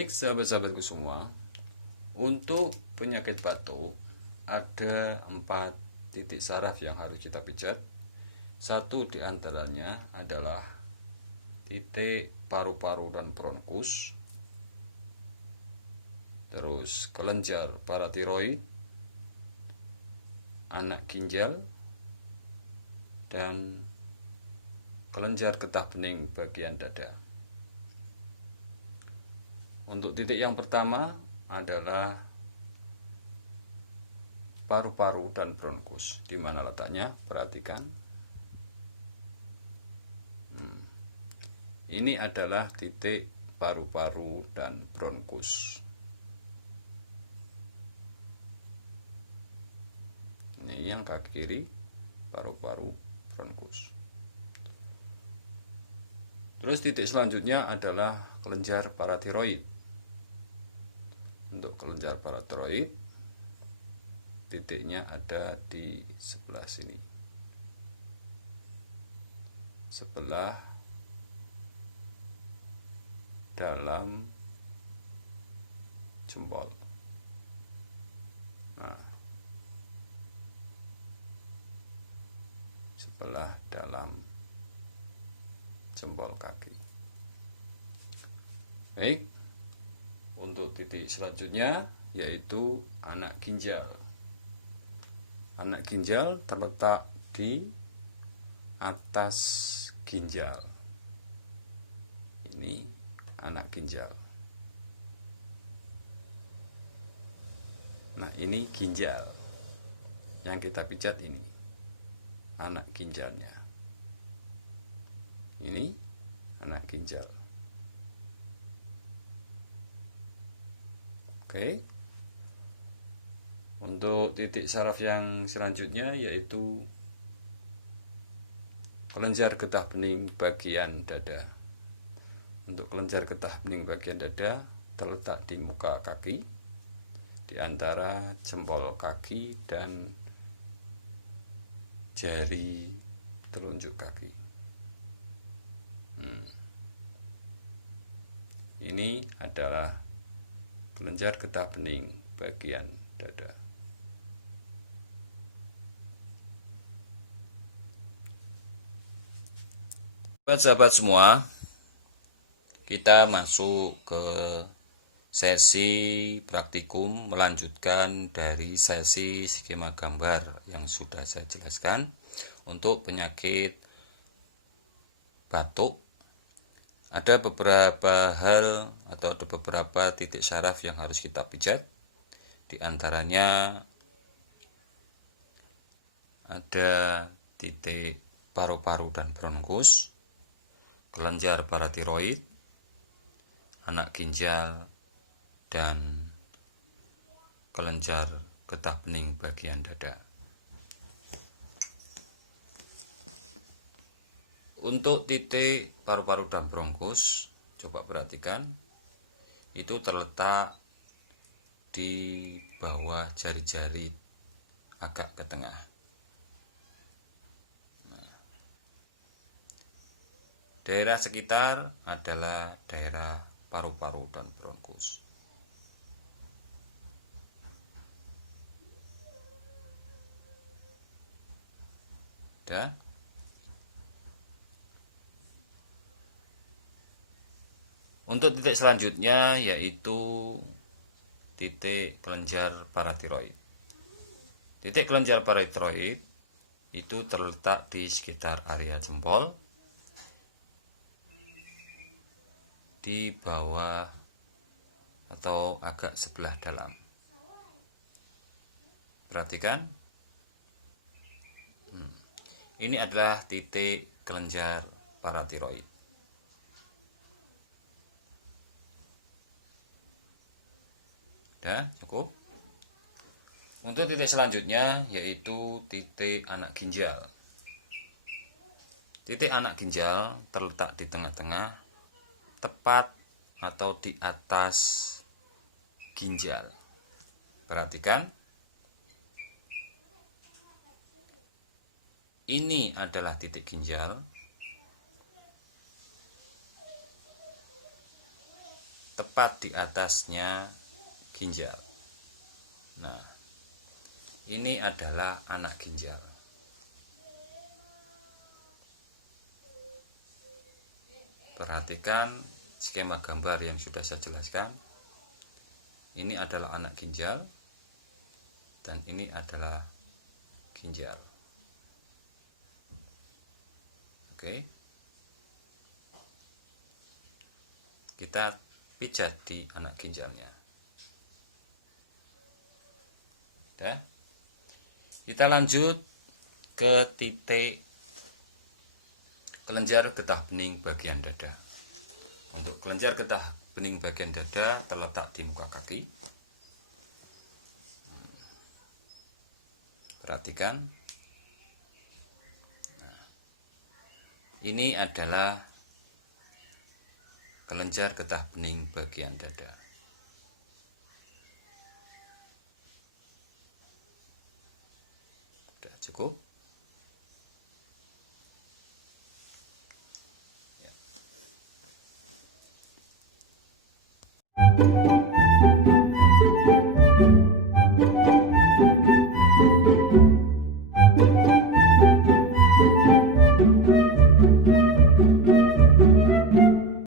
Baik, sahabat-sahabatku semua, untuk penyakit batuk ada 4 titik saraf yang harus kita pijat. Satu diantaranya adalah titik paru-paru dan bronkus, terus kelenjar paratiroid, anak ginjal, dan kelenjar getah bening bagian dada. Untuk titik yang pertama adalah paru-paru dan bronkus. Di mana letaknya? Perhatikan. Ini adalah titik paru-paru dan bronkus. Ini yang kaki kiri, paru-paru, bronkus. Terus titik selanjutnya adalah kelenjar paratiroid. Untuk kelenjar paratiroid, titiknya ada di sebelah sini, sebelah dalam jempol. Nah, sebelah dalam jempol kaki. Baik, untuk titik selanjutnya yaitu anak ginjal. Anak ginjal terletak di atas ginjal. Ini anak ginjal. Nah, ini ginjal yang kita pijat, ini anak ginjalnya. Ini anak ginjal. Oke. Untuk titik saraf yang selanjutnya yaitu kelenjar getah bening bagian dada. Untuk kelenjar getah bening bagian dada terletak di muka kaki, di antara jempol kaki dan jari telunjuk kaki. Ini adalah kelenjar getah bening bagian dada. Sahabat semua, kita masuk ke sesi praktikum melanjutkan dari sesi skema gambar yang sudah saya jelaskan. Untuk penyakit batuk, ada beberapa hal atau ada beberapa titik saraf yang harus kita pijat. Di antaranya ada titik paru-paru dan bronkus, kelenjar paratiroid, anak ginjal, dan kelenjar getah bening bagian dada. Untuk titik paru-paru dan bronkus, coba perhatikan, itu terletak di bawah jari-jari agak ke tengah. Daerah sekitar adalah daerah paru-paru dan bronkus. Dan untuk titik selanjutnya yaitu titik kelenjar paratiroid. Titik kelenjar paratiroid itu terletak di sekitar area jempol, di bawah atau agak sebelah dalam. Perhatikan, ini adalah titik kelenjar paratiroid. Sudah cukup. Untuk titik selanjutnya yaitu titik anak ginjal. Titik anak ginjal terletak di tengah-tengah, tepat atau di atas ginjal. Perhatikan, ini adalah titik ginjal, tepat di atasnya ginjal. Nah, ini adalah anak ginjal. Perhatikan skema gambar yang sudah saya jelaskan. Ini adalah anak ginjal dan ini adalah ginjal. Oke. Kita pijat di anak ginjalnya. Udah. Kita lanjut ke titik kelenjar getah bening bagian dada. Untuk kelenjar getah bening bagian dada terletak di muka kaki. Perhatikan. Nah, ini adalah kelenjar getah bening bagian dada. Sudah cukup.